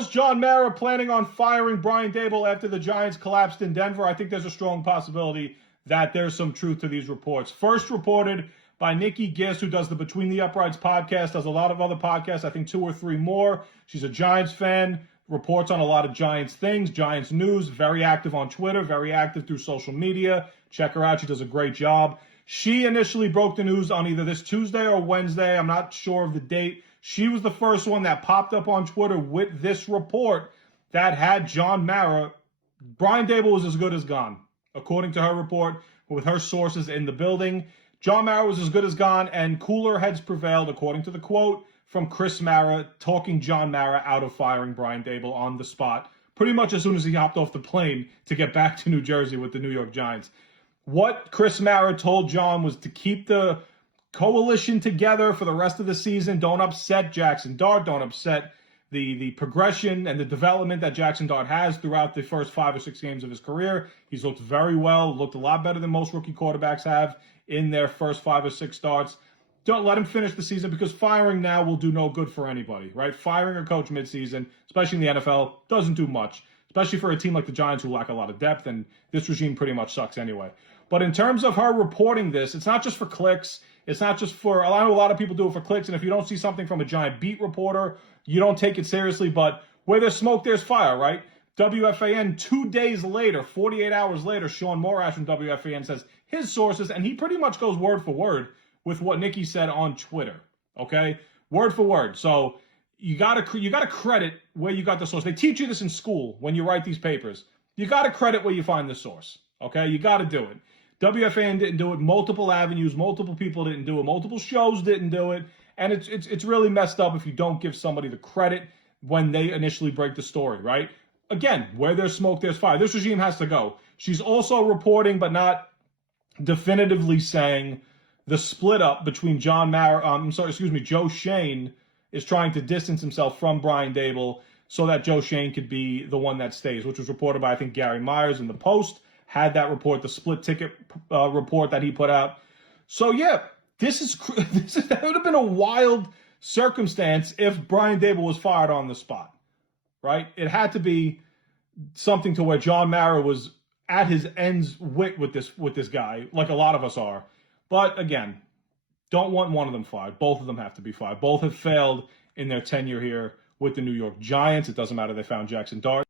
Was John Mara planning on firing Brian Daboll after the Giants collapsed in Denver? I think there's a strong possibility that there's some truth to these reports. First reported by Nikki Giss, who does the Between the Uprights podcast, does a lot of other podcasts, I think 2 or 3 more. She's a Giants fan, reports on a lot of Giants things, Giants news, very active on Twitter, very active through social media. Check her out. She does a great job. She initially broke the news on either this Tuesday or Wednesday. I'm not sure of the date. She was the first one that popped up on Twitter with this report that had John Mara. Brian Daboll was as good as gone, according to her report, with her sources in the building. John Mara was as good as gone, and cooler heads prevailed, according to the quote from Chris Mara, talking John Mara out of firing Brian Daboll on the spot, pretty much as soon as he hopped off the plane to get back to New Jersey with the New York Giants. What Chris Mara told John was to keep the coalition together for the rest of the season. Don't upset Jackson Dart. Don't upset the progression and the development that Jackson Dart has throughout the first 5 or 6 games of his career. He's looked very well, looked a lot better than most rookie quarterbacks have in their first 5 or 6 starts. Don't let him finish the season, because firing now will do no good for anybody, right? Firing a coach midseason, especially in the NFL, doesn't do much, especially for a team like the Giants who lack a lot of depth, and this regime pretty much sucks anyway. But in terms of her reporting this, it's not just for clicks. It's not just for, I know a lot of people do it for clicks, and if you don't see something from a Giant beat reporter, you don't take it seriously. But where there's smoke, there's fire, right? WFAN, 2 days later, 48 hours later, Sean Morash from WFAN says his sources, and he pretty much goes word for word with what Nikki said on Twitter, okay? Word for word. So you gotta credit where you got the source. They teach you this in school when you write these papers. You gotta credit where you find the source, okay? You gotta do it. WFAN didn't do it. Multiple avenues, multiple people didn't do it. Multiple shows didn't do it. And it's really messed up if you don't give somebody the credit when they initially break the story, right? Again, where there's smoke, there's fire. This regime has to go. She's also reporting, but not definitively saying, the split up between Joe Schoen is trying to distance himself from Brian Daboll so that Joe Schoen could be the one that stays, which was reported by, I think, Gary Myers in the Post. Had that report, the split ticket report that he put out. So yeah, that would have been a wild circumstance if Brian Daboll was fired on the spot, right? It had to be something to where John Mara was at his ends with this guy, like a lot of us are. But again, don't want one of them fired. Both of them have to be fired. Both have failed in their tenure here with the New York Giants. It doesn't matter. They found Jackson Dart.